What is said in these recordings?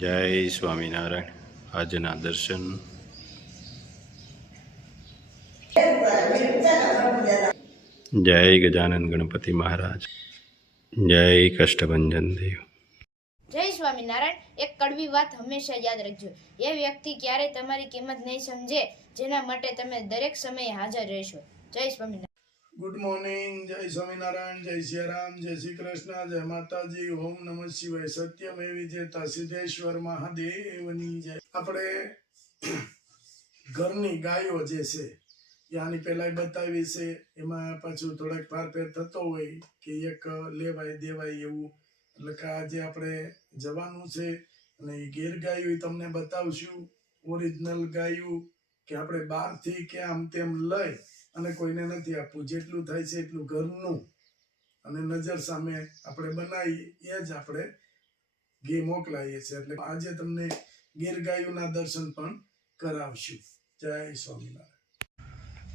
જય સ્વામિનારાયણ. આજના દર્શન. જય ગજાનંદ ગણપતિ મહારાજ. જય કષ્ટભંજન દેવ. જય સ્વામિનારાયણ. એક કડવી વાત હંમેશા યાદ રાખજો. એ વ્યક્તિ ક્યારેય તમારી કિંમત નહીં સમજે જેના માટે તમે દરેક સમયે હાજર રહેશો. જય સ્વામિનારાયણ. Good morning. જય સ્વામિનારાયણ. જય સિયારામ. જય શ્રી કૃષ્ણ. જય માતાજી. ઓમ નમઃ શિવાય. સત્યમેવ જયતા સિદ્ધેશ્વર મહાદેવની જય. આપણે ઘરની ગાયો જે છે એ આની પહેલા બતાવી છે. એમાં પાછું થોડાક ફારફેર થતો હોય કે એક લેવાય દેવાય એવું. એટલે કે આજે આપણે જવાનું છે અને એ ગીર ગાયું તમને બતાવશું. ઓરિજિનલ ગાયું કે આપણે બહારથી કે આમ તેમ લઈ અને કોઈને નથી આપવું. જેટલું થાય છે એટલું ઘરનું અને નજર સામે આપણે બનાવી એ જ આપણે ઘી મોકલાવીએ છીએ. એટલે આજે તમને ગીર ગાયુંના દર્શન પણ કરાવશું. જય સ્વામિનારાયણ.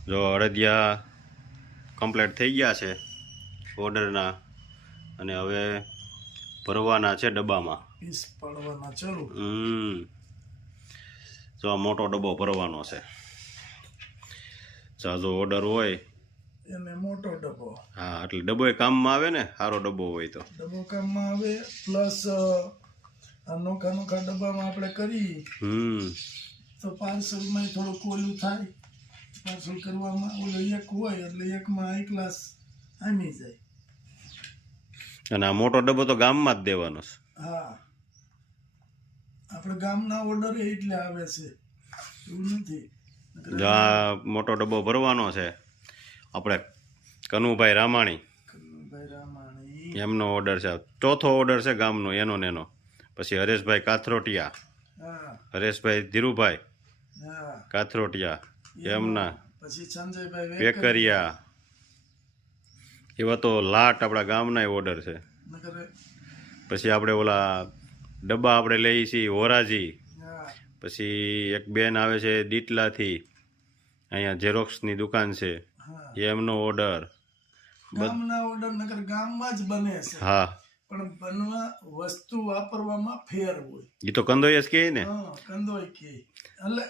જો અડદિયા કમ્પ્લીટ થઈ ગયા છે ઓર્ડરના, અને હવે ભરવાના છે ડબ્બામાં. પીસ પાડવાના ચલો. જો આ મોટો ડબ્બો ભરવાનો છે. જો ઓર્ડર હોય એને મોટો ડબ્બો. હા, એટલે ડબ્બો કામમાં આવે ને, સારો ડબ્બો હોય તો ડબ્બો કામમાં આવે. પ્લસ અનોખા અનોખા ડબ્બામાં આપણે કરી તો પાર્સલમાં થોડુંક ઓલું થાય. પાર્સલ કરવામાં ઓલું એક હોય એટલે એકમાં એક ગ્લાસ આમી જાય. અને આ મોટો ડબ્બો તો ગામમાં જ દેવાનો છે. હા, આપણે ગામના ઓર્ડર એટલે આવે છે, એવું નથી. જો આ મોટો ડબ્બો ભરવાનો છે આપણે કનુભાઈ રામાણી, એમનો ઓર્ડર છે. ચોથો ઓર્ડર છે ગામનો, એનો ને એનો. પછી હરેશભાઈ કાથરોટિયા, હરેશભાઈ ધીરુભાઈ કાથરોટિયા એમના, પછી સંજયભાઈ વેકરિયા, એવા તો લાટ આપણા ગામના ઓર્ડર છે. પછી આપણે ઓલા ડબ્બા આપણે લઈએ છીએ હોરાજી. પછી એક બેન આવે છે દીટલાથી, અહીંયા ઝેરોક્સની દુકાન છે, એમનો ઓર્ડર. ગામના ઓર્ડર નગર ગામમાં જ બને છે. હા, પણ બનવા વસ્તુ વાપરવામાં ફેર હોય. એ તો કંદોય જ કહે ને. કંદોય કે એટલે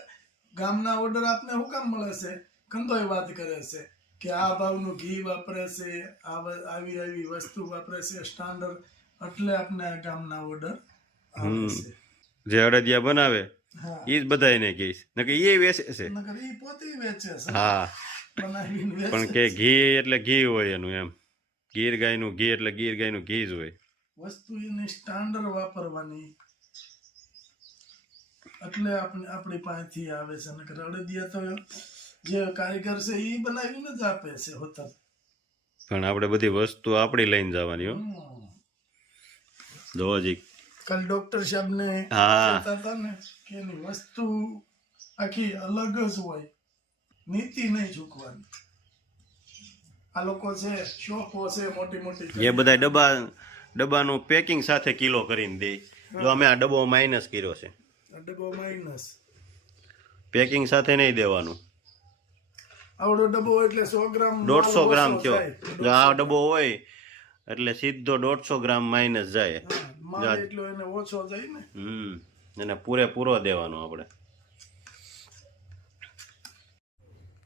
ગામના ઓર્ડર આપને શું કામ મળે છે? કંદોય વાત કરે છે કે આ ભાવનું ઘી વાપરે છે, આવી આવી વસ્તુ વાપરે છે સ્ટાન્ડર્ડ, એટલે આપને ગામના ઓર્ડર આવે છે. જે અડદિયા બનાવે એ જ બધાને કહીશ, નકર એ વેચે છે. નકર એ પોતે વેચે છે. હા, બનાવીને વેચે. પણ કે ઘી એટલે ઘી હોય એનું, એમ ગીર ગાયનું ઘી એટલે ગીર ગાયનું ઘી જ હોય. વસ્તુ એની સ્ટાન્ડર્ડ વાપરવાની, એટલે આપણી પાસેથી આવે છે. નકર અડદિયા તો જે કારીગર છે એ બનાવીને જ આપે છે હોતર. પણ આપણે બધી વસ્તુ આપણી લઈને જવાની. હો, જોજી કાલ ડોક્ટર સાહેબ ને હા કહેતા હતા ને કે એની વસ્તુ આખી અલગ જ હોય, નીતિ નહીં ચૂકવાની. આ લોકો છે શોપો છે મોટી મોટી, એ બધા ડબ્બાનું પેકિંગ સાથે કિલો કરીને દે. જો અમે આ ડબ્બો માઇનસ કર્યો છે, ડબ્બો માઇનસ પેકિંગ સાથે નહીં દેવાનું. આવડો ડબ્બો એટલે 100 ગ્રામ 150 ગ્રામ થયો. જો આ ડબ્બો હોય એટલે સીધો 150 ગ્રામ માઇનસ જાય. માલ એટલો એને ઓછો જાય ને. એને પૂરેપૂરો દેવાનો આપણે.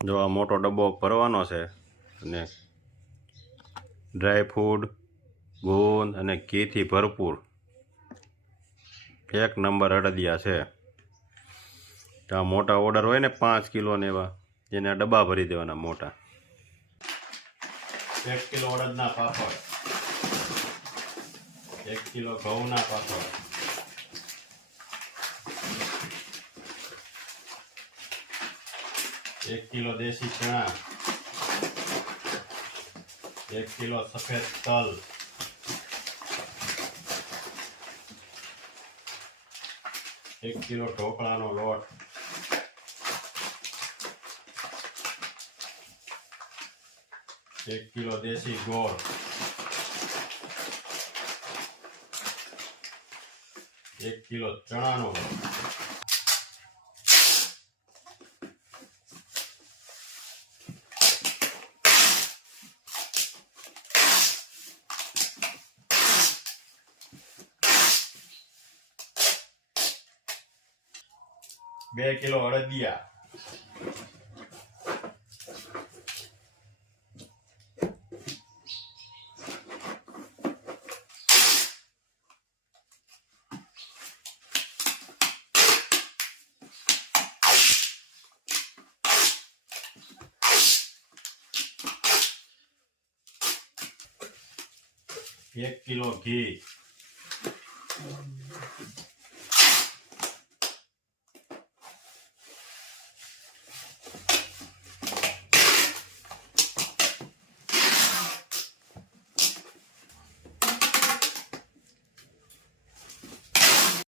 જો આ મોટો ડબ્બો ભરવાનો છે, અને ડ્રાય ફૂડ, ગોંદ અને ઘીથી ભરપૂર 1 નંબર અડદિયા છે. તો આ મોટા ઓર્ડર હોય ને 5 કિલો ને એવા, એને ડબ્બા ભરી દેવાના મોટા. 1 કિલો અડદના પાપડ, 1 કિલો ઘઉંના પાપડ, 1 કિલો દેશી ચણા, 1 કિલો સફેદ તલ, 1 કિલો ઢોકળાનો લોટ, 1 કિલો દેશી ગોળ, 1 કિલો ચણાનો લોટ, 1 2 કિલો અડદિયા, એક કિલો ઘી,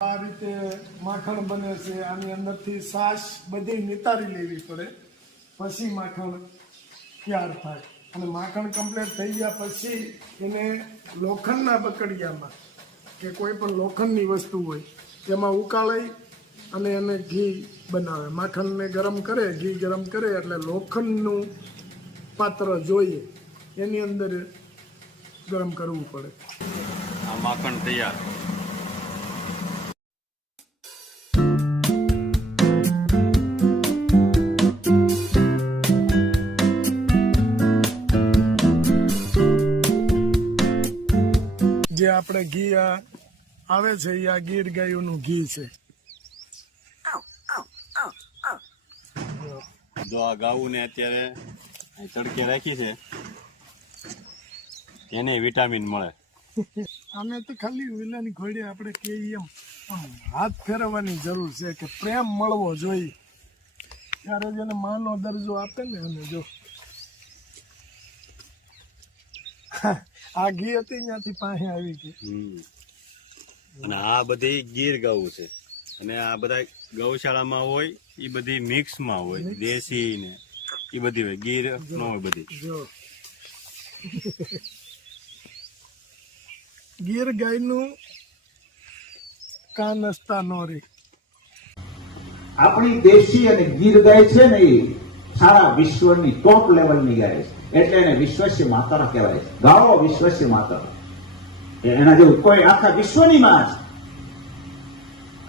આ રીતે માખણ બને છે. આની અંદરથી છાશ બધી નિતારી લેવી પડે, પછી માખણ તૈયાર થાય. અને માખણ કમ્પ્લીટ થઈ ગયા પછી એને લોખંડના બકડિયામાં કે કોઈ પણ લોખંડની વસ્તુ હોય તેમાં ઉકાળી અને એને ઘી બનાવે. માખણને ગરમ કરે, ઘી ગરમ કરે એટલે લોખંડનું પાત્ર જોઈએ એની અંદર ગરમ કરવું પડે. આ માખણ તૈયાર. જે આપણે ઘી આ આવે છે એ આ ગીર ગાયોનું ઘી છે. જો આ ગાવું ને અત્યારે અહીં તડકે રાખી છે, એને વિટામિન મળે. આમે તો ખાલી વિલાની ઘોડે આપણે કહીએ એમ આમ હાથ ફેરવવાની જરૂર છે કે પ્રેમ મળવો જોઈએ, ત્યારે જેને માનો દરજ્જો આપે ને. અને જો આ ઘી હતી ત્યાંથી પાસે આવી ગઈ. અને આ બધી ગીર ગાવું છે, અને આ બધા ગૌશાળામાં હોય એ બધી મિક્સમાં હોય, દેશી ને એ બધી હોય, ગીર ન હોય બધી. જો ગીર ગાયનું કાન હસતા ન રે. આપણી દેશી અને ગીર ગાય છે ને એ સારા વિશ્વની ટોપ લેવલની ગાય છે, એટલે એને વિશ્વસ્ય માતા કહેવાય છે. ગાવો વિશ્વસ્ય માતા, એના જેવું કોઈ આખા વિશ્વની માં છે.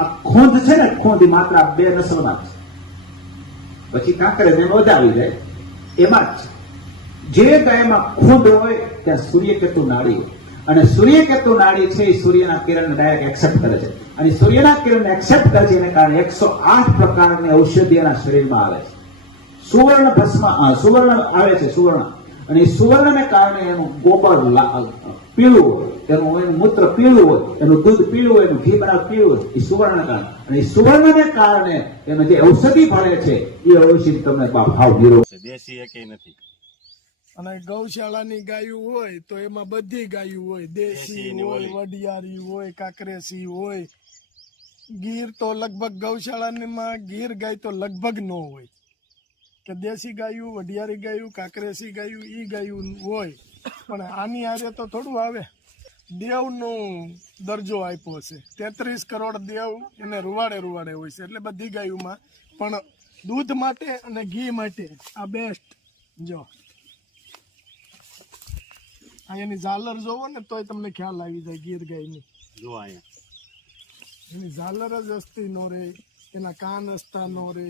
આ ખોંદ છે ને, ખોંદ માત્ર આ 2 નસલમાં છે, પછી કાંકરે ને વધાવી જાય એમાં જ છે. જે ગાયમાં ખોંદ હોય ત્યાં સૂર્યકેતુ નાડી હોય, અને સૂર્યકેતુ નાડી છે એ સૂર્યના કિરણને ડાયરેક્ટ એક્સેપ્ટ કરે છે, અને સૂર્યના કિરણને એક્સેપ્ટ કરે છે એને કારણે 108 પ્રકારની ઔષધિ એના શરીરમાં આવે છે. સુવર્ણ ભસ્મ, સુવર્ણ આવે છે, સુવર્ણ, અને એ સુવર્ણને કારણે એનું ગોબર પીળું હોય, એનું મૂત્ર પીળું હોય, એનું દૂધ પીળું હોય, એનું ઘી બનાવ પીળું હોય, એ સુવર્ણને કારણે. અને એ સુવર્ણને કારણે એનો જે ઔષધિ ભળે છે એ ઔષધિ તમને ભાવ નિરોગ છે. દેશી એકેય નથી. અને ગૌશાળાની ગાયું હોય તો એમાં બધી ગાયું હોય, દેશી દેશીની હોય, ઓલી. વડિયારી હોય, કાકરેસી હોય. ગીર તો લગભગ ગૌશાળામાં ગીર ગાય તો લગભગ ન હોય, કે દેશી ગાયું, વડિયારી ગાયું, કાકરેસી ગાયું ઈ ગાયું હોય. પણ આની હારે તો થોડું આવે. દેવનો દરજ્જો આપ્યો છે, 33 કરોડ દેવ એને રૂવાડે રૂવાડે હોય છે. એટલે બધી ગાયોમાં પણ દૂધ માટે અને ઘી માટે આ બેસ્ટ. જો આ એની ઝાલર જોવો ને તોય તમને ખ્યાલ આવી જાય ગીર ગાયની. જો અહીંયા એની ઝાલર જ હસતી નો રે, એના કાન હસતા નો રે.